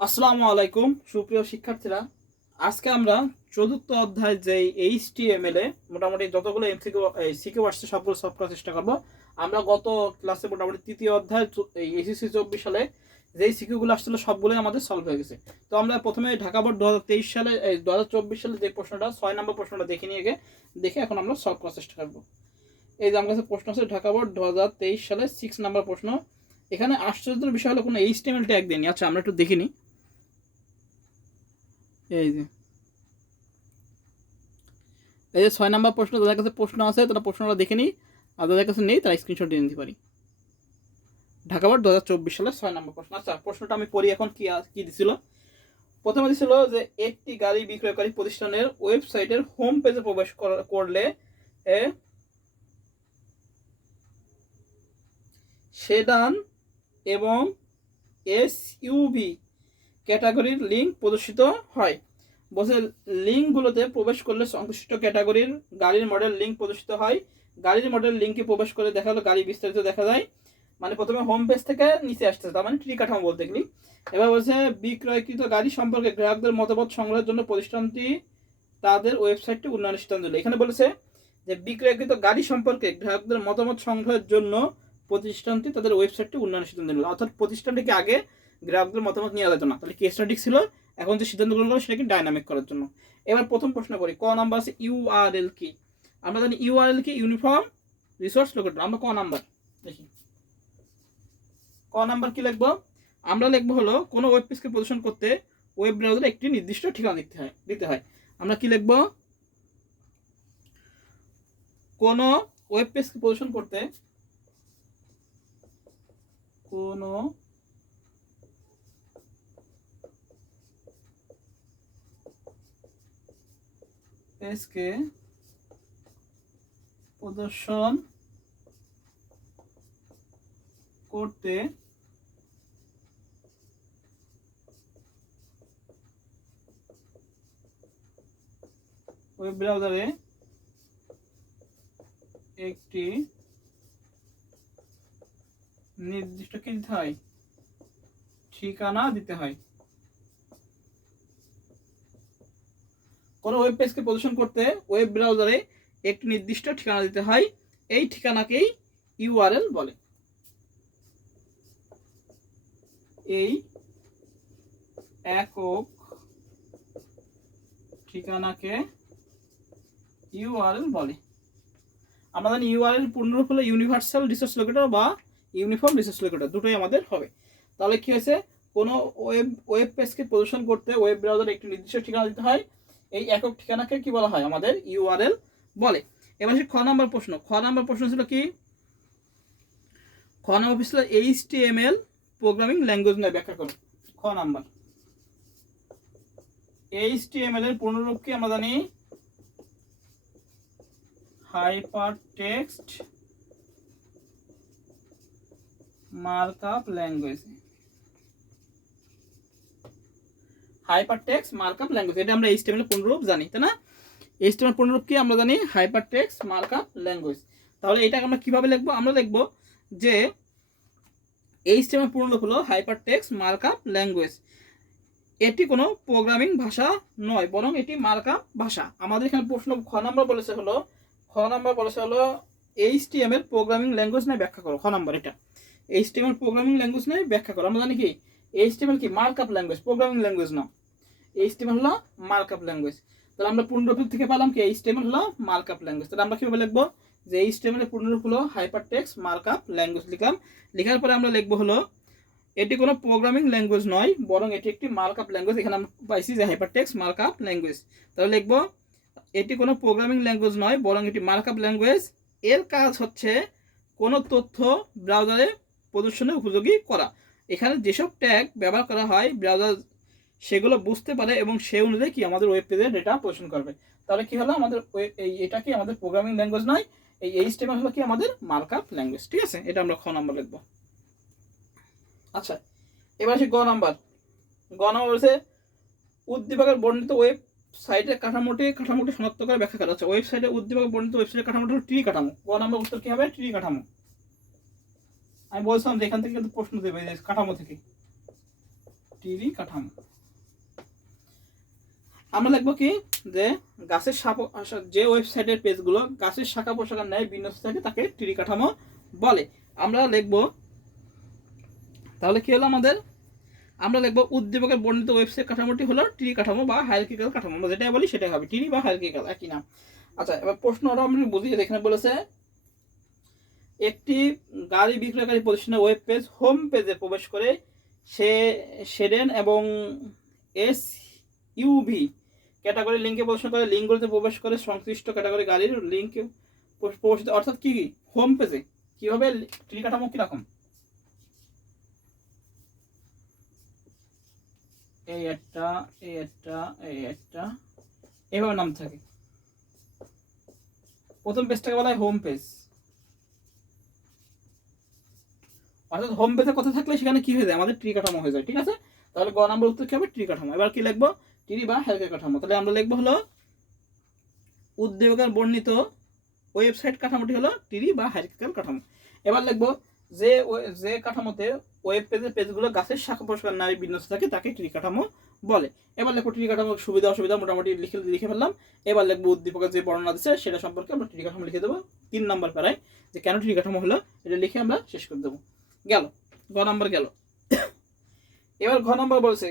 আসসালামু আলাইকুম সুপ্রিয় শিক্ষার্থীরা। আজকে আমরা চতুর্থ অধ্যায় যে এইচটিএমএল এ মোটামুটি যতগুলো এমসিকিউ সিকিউ আসছে সবগুলো সলভ করার চেষ্টা করব। আমরা গত ক্লাসে মোটামুটি তৃতীয় অধ্যায় এই এসএসসি 24 সালে যেই সিকিউগুলো আসছিল সবগুলোই আমাদের সলভ হয়ে গেছে। তো আমরা প্রথমে ঢাকা বোর্ড 2023 সালে 2024 সালে যে প্রশ্নটা 6 নম্বর প্রশ্নটা দেখে নিয়ে দেখে এখন আমরা সলভ করার চেষ্টা করব। এই যে আমার কাছে প্রশ্ন আছে ঢাকা বোর্ড 2023 সালে 6 নম্বর প্রশ্ন। এখানে আশ্চর্যের বিষয় হলো কোনো এইচটিএমএল ট্যাগ দেয়নি। আচ্ছা আমরা একটু দেখিনি। এই যে 6 নাম্বার প্রশ্ন, যাদের কাছে প্রশ্ন আছে তারা প্রশ্নটা দেখে নিই, আর যাদের কাছে নেই তারা স্ক্রিনশট দিয়ে নিতে পারি। ঢাকা বোর্ড 2024 সালে 6 নাম্বার প্রশ্ন। আচ্ছা প্রশ্নটা আমি পড়ি এখন। কি দিছিল? প্রথমে দিছিল যে একটি গাড়ি বিক্রয়কারী প্রতিষ্ঠানের ওয়েবসাইটের হোম পেজে প্রবেশ করলে সেডান এবং এসইউভি ক্যাটাগরির লিঙ্ক প্রদর্শিত হয়। বলছে লিঙ্কগুলোতে প্রবেশ করলে সংশ্লিষ্ট ক্যাটাগরির গাড়ির মডেল লিঙ্ক প্রদর্শিত হয়। গাড়ির মডেল লিঙ্কে প্রবেশ করে দেখা হলো গাড়ি বিস্তারিত দেখা যায়। মানে প্রথমে হোম পেজ থেকে নিচে আসতেছে, তার মানে ট্রি কাঠামো বলতে গেলি। এবার বলছে বিক্রয়কৃত গাড়ি সম্পর্কে গ্রাহকদের মতামত সংগ্রহের জন্য প্রতিষ্ঠানটি তাদের ওয়েবসাইটটি উন্নয়নের সিদ্ধান্ত নিল। এখানে বলেছে যে বিক্রয়কৃত গাড়ি সম্পর্কে গ্রাহকদের মতামত সংগ্রহের জন্য প্রতিষ্ঠানটি তাদের ওয়েবসাইটটি উন্নয়নের সিদ্ধান্ত নিল। অর্থাৎ প্রতিষ্ঠানটিকে আগে গ্রাহকদের মতামত নেওয়া যেত না, তাহলে কি স্ট্যাটিক ছিল, এখন যে সিদ্ধান্ত গ্রহণ করে সেটাকে ডাইনামিক করার জন্য। এবার প্রথম প্রশ্ন করি, ক নাম্বার আছে ইউআরএল কি। আমরা জানি ইউআরএল কি, ইউনিফর্ম রিসোর্স লোকেটর। আমরা ক নাম্বার দেখি, ক নাম্বার কি লিখবো? আমরা লিখবো হলো কোনো ওয়েব পেজকে প্রদর্শন করতে ওয়েব ব্রাউজারে একটি নির্দিষ্ট ঠিকানা দিতে হয়। আমরা কি লিখবো? কোনো ওয়েব পেজকে প্রদর্শন করতে কোনো পেজকে প্রদর্শন করতে ওয়েব ব্রাউজারে একটি নির্দিষ্ট কি দিতে হয়, ঠিকানা দিতে হয়। কোনো ওয়েব পেজকে প্রদর্শন করতে ওয়েব ব্রাউজারে একটি নির্দিষ্ট ঠিকানা দিতে হয়, এই ঠিকানাকেই ইউআরএল বলে। এই একক ঠিকানাকে ইউআরএল বলে। আমরা জানি ইউআরএল পূর্ণরূপ হলো ইউনিভার্সাল রিসোর্স লোকেটর বা ইউনিফর্ম রিসোর্স লোকেটর, দুটোই আমাদের হবে। তাহলে কি হয়েছে, কোনো ওয়েব পেজকে প্রদর্শন করতে ওয়েব ব্রাউজারে একটি নির্দিষ্ট ঠিকানা দিতে হয়, এই একক ঠিকানাকে কি বলা হয়, আমাদের ইউআরএল বলে। এবার খ নাম্বার প্রশ্ন। খ নাম্বার প্রশ্ন ছিল কি, খ নাম্বার ছিল এইচটিএমএল প্রোগ্রামিং ল্যাঙ্গুয়েজ নিয়ে ব্যাখ্যা করো। খ নাম্বার এইচটিএমএল এর পূর্ণরূপ কি আমরা জানি, hypertext markup language. Hypertext markup language, এটা আমরা এইচটিএমএল এর পূর্ণরূপ জানি, তাই না? এইচটিএমএল পূর্ণরূপ কি আমরা জানি, হাইপারটেক্সট মার্কআপ ল্যাঙ্গুয়েজ। তাহলে এটাকে আমরা কিভাবে লিখবো? আমরা লিখবো যে এইচটিএমএল পূর্ণরূপ হলো হাইপারটেক্সট মার্কআপ ল্যাঙ্গুয়েজ। এটি কোনো প্রোগ্রামিং ভাষা নয়, বরং এটি মার্কআপ ভাষা। আমাদের এখানে প্রশ্ন খ নাম্বার বলেছে হলো এইচটিএমএল প্রোগ্রামিং ল্যাঙ্গুয়েজ নিয়ে ব্যাখ্যা করো। খ নাম্বার এটা এইচটিএমএল প্রোগ্রামিং ল্যাঙ্গুয়েজ নিয়ে ব্যাখ্যা করো। আমরা জানি কি এইচটিএমএল কি মার্কআপ ল্যাঙ্গুয়েজ, প্রোগ্রামিং ল্যাঙ্গুয়েজ না। এইচটিএমএল হলো মার্কআপ ল্যাঙ্গুয়েজ। তাহলে আমরা পূর্ণরূপ থেকে পেলাম কি এইচটিএমএল হলো মার্কআপ ল্যাঙ্গুয়েজ। তাহলে আমরা কিভাবে লিখবো যে এইচটিএমএল এর পূর্ণরূপ হলো হাইপারটেক্সট মার্কআপ ল্যাঙ্গুয়েজ লিখলাম। লেখার পরে আমরা লিখবো হলো এটি কোনো প্রোগ্রামিং ল্যাঙ্গুয়েজ নয়, বরং এটি একটি মার্কআপ ল্যাঙ্গুয়েজ। এখানে আমরা পাইছি যে হাইপারটেক্সট মার্কআপ ল্যাঙ্গুয়েজ। তাহলে লিখবো এটি কোনো প্রোগ্রামিং ল্যাঙ্গুয়েজ নয়, বরং এটি মার্কআপ ল্যাঙ্গুয়েজ। এর কাজ হচ্ছে কোনো তথ্য ব্রাউজারে প্রদর্শনের উপযোগী করা। এখানে যেসব ট্যাগ ব্যবহার করা হয় ব্রাউজার সেগুলো বুঝতে পারে এবং সে অনুযায়ী কি আমাদের ওয়েব পেজে ডেটা প্রদর্শন করবে। তাহলে কি হলো, আমাদের এটা কি আমাদের প্রোগ্রামিং ল্যাঙ্গুয়েজ নয়, এই এইচটিএমএল হলো কি আমাদের মার্কআপ ল্যাঙ্গুয়েজ। ঠিক আছে, এটা আমরা খ নাম্বার লিখবো। আচ্ছা এবার আসি গ নাম্বার। বলছে উদ্দীপকের বর্ণিত ওয়েবসাইটের কাঠামোটি শনাক্ত করে ব্যাখ্যা করা হচ্ছে। ওয়েবসাইটে উদ্দীপকের বর্ণিত ওয়েবসাইটের কাঠামোটি হলো ট্রি কাঠামো। গ নাম্বার উত্তর কি হবে, ট্রি কাঠামো। আমি বলছিলাম যে এখান থেকে কিন্তু প্রশ্ন দেবে কাঠামো থেকে। টিরি কাঠামো। আমরা লিখবো কি যে গাছের যে ওয়েবসাইটের পেজগুলো গাছের শাখা প্রশাখার ন্যায় বিন্যস্ত থাকে তাকে টিরি কাঠামো বলে। আমরা লিখবো তাহলে কি হলো আমাদের, আমরা লিখবো উদ্দীপকের বর্ণিত ওয়েবসাইট কাঠামোটি হলো টিরি কাঠামো বা হায়ারার্কিক্যাল কাঠামো। আমরা যেটাই বলি সেটাই হবে, টিরি বা হায়ারার্কিক্যাল একই নাম। আচ্ছা, এবার প্রশ্নটা আমরা বুঝিয়ে এখানে বলেছে একটি গাড়ি বিক্রয়কারী প্রতিষ্ঠানের ওয়েব পেজ হোম পেজে প্রবেশ করে সে সেডেন এবং এস ইউভি ক্যাটাগরি লিঙ্কে প্রদর্শন করে লিঙ্কগুলোতে প্রবেশ করে সংশ্লিষ্ট ক্যাটাগরি গাড়ির লিঙ্কে প্রবেশিত, অর্থাৎ কি হোম পেজে কিভাবে টিরি কাঠামো কিরকম, এই একটা এইভাবে নাম থাকে। প্রথম পেজটাকে বলা হয় হোম পেজ, অর্থাৎ হোম পেজে কথা থাকলে সেখানে কি হয়ে যায় আমাদের ট্রি কাঠামো হয়ে যায়। ঠিক আছে, তাহলে গ নাম্বার উত্তর কি হবে, ট্রি কাঠামো। এবার কি লিখবো, ট্রি বা হায়ারার্কিক্যাল কাঠামো। তাহলে আমরা লিখবো হলো উদ্দীপকের বর্ণিত ওয়েবসাইট কাঠামোটি হলো ট্রি বা হায়ারার্কিক্যাল কাঠামো। এবার লিখবো যে কাঠামোতে ওয়েব পেজের পেজগুলো গাছের শাখা প্রশাখার ন্যায় বিন্যস্ত থাকে তাকে ট্রি কাঠামো বলে। এবার লিখবো ট্রি কাঠামোর সুবিধা অসুবিধা মোটামুটি লিখে ফেললাম। এবার লিখবো উদ্দীপকের যে বর্ণনা দিচ্ছে সেটা সম্পর্কে আমরা ট্রি কাঠামো লিখে দেবো 3 নাম্বার প্যারায়, যে কেন ট্রি কাঠামো হলো এটা লিখে আমরা শেষ করে দেবো। গেল গ নাম্বার গেল। এবার ঘ নম্বর বলছে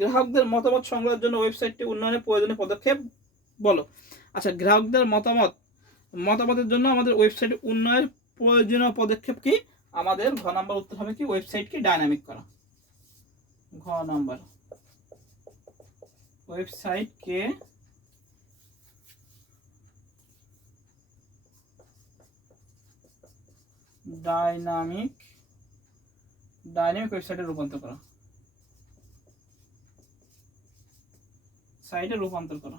গ্রাহকদের মতামত সংগ্রহের জন্য ওয়েবসাইটটি উন্নয়নের প্রয়োজনীয় পদক্ষেপ বলো। আচ্ছা, গ্রাহকদের মতামতের জন্য আমাদের ওয়েবসাইট উন্নয়নের প্রয়োজনীয় পদক্ষেপ কি, আমাদের ঘ নাম্বার উত্তর হবে কি ওয়েবসাইটকে ডাইনামিক করা। ঘ নাম্বার ওয়েবসাইটকে ডাইনামিক ওয়েবসাইটে রূপান্তর করা, সাইটে রূপান্তর করা।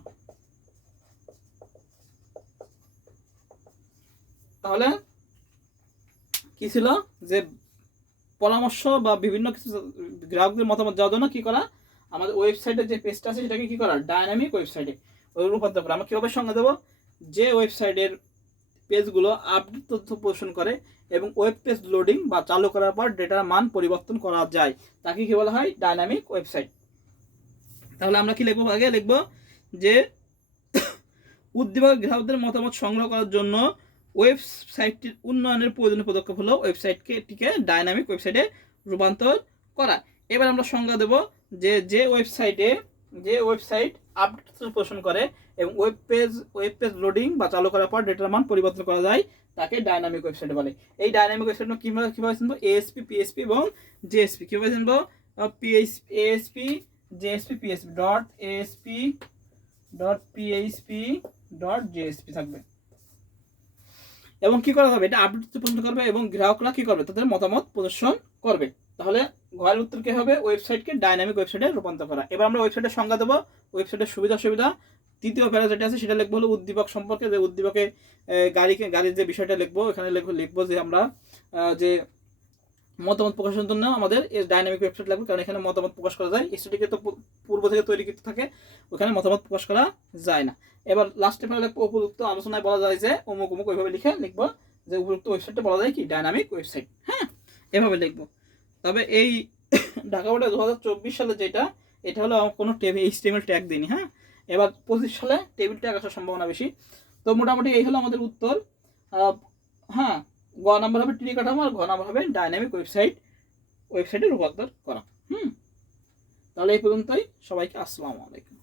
তাহলে কি ছিল যে পরামর্শ বা বিভিন্ন কিছু গ্রাহকদের মতামত যাওয়ার জন্য কি করা, আমাদের ওয়েবসাইটের যে পেজটা আছে সেটাকে কি করা ডাইনামিক ওয়েবসাইটে রূপান্তর করা। আমরা কিভাবে সংজ্ঞা দেবো, যে ওয়েবসাইটের পেজগুলো আপডেট তথ্য প্রদর্শন করে এবং ওয়েব পেজ লোডিং বা চালু করার পর ডেটার মান পরিবর্তন করা যায় তাকে কি বলা হয় ডাইনামিক ওয়েবসাইট। তাহলে আমরা কি লিখবো, আগে লিখবো যে উদ্দীপক গ্রাহকদের মতামত সংগ্রহ করার জন্য ওয়েবসাইটটির উন্নয়নের প্রয়োজনীয় পদক্ষেপ হলো ওয়েবসাইটকে ডাইনামিক ওয়েবসাইটে রূপান্তর করা। এবার আমরা সংজ্ঞা দেব যে ওয়েবসাইট আপডেট প্রদর্শন করে এবং ওয়েব পেজ লোডিং বা চালু করার পর ডেটার মান পরিবর্তন করা যায় তাকে ডাইনামিক ওয়েবসাইট বলে। এই ডাইনামিক ওয়েবসাইট কিভাবে চিনবো, এএসপি পিএসপি এবং জেএসপি। কিভাবে চিনবো, ASP JSP PSP dot ASP dot PHP dot JSP থাকবে। এবং কি করা হবে, এটা আপডেট প্রদর্শন করবে এবং গ্রাহকরা কি করবে তাদের মতামত প্রদর্শন করবে। তাহলে ঘরের উত্তর কি হবে, ওয়েবসাইটকে ডাইনামিক ওয়েবসাইটে রূপান্তর করা। এবার আমরা ওয়েবসাইটের সংজ্ঞা দেবো, ওয়েবসাইটের সুবিধা অসুবিধা। তৃতীয় প্যারা যেটা আছে সেটা লিখবো হলো উদ্দীপক সম্পর্কে, যে উদ্দীপকে গাড়ির যে বিষয়টা লিখবো, এখানে লিখবো যে আমরা যে মতামত প্রকাশের জন্য আমাদের ডাইনামিক ওয়েবসাইট লাগবে, কারণ এখানে মতামত প্রকাশ করা যায়, স্ট্যাটিকে তো পূর্ব থেকে তৈরিকৃত থাকে, ওখানে মতামত প্রকাশ করা যায় না। এবার লাস্টে ফেলে লিখবো উপযুক্ত আলোচনায় বলা যায় যে অমুক ওইভাবে লিখবো যে উপযুক্ত ওয়েবসাইটটা বলা যায় কি ডাইনামিক ওয়েবসাইট। হ্যাঁ, এভাবে লিখবো। তবে এই ঢাকা বোর্ডে 2024 সালে যেটা, এটা হলো কোনো HTML ট্যাগ দিইনি। হ্যাঁ, এবার 25 সালে টেবিল ট্যাগ আসার সম্ভাবনা বেশি। তো মোটামুটি এই হলো আমাদের উত্তর। হ্যাঁ, গ নাম্বার হবে ট্রি কাঠামো আর ঘ নাম্বার হবে ডাইনামিক ওয়েবসাইটে রূপান্তর করা। তাহলে এই পর্যন্তই, সবাইকে আসসালামু আলাইকুম।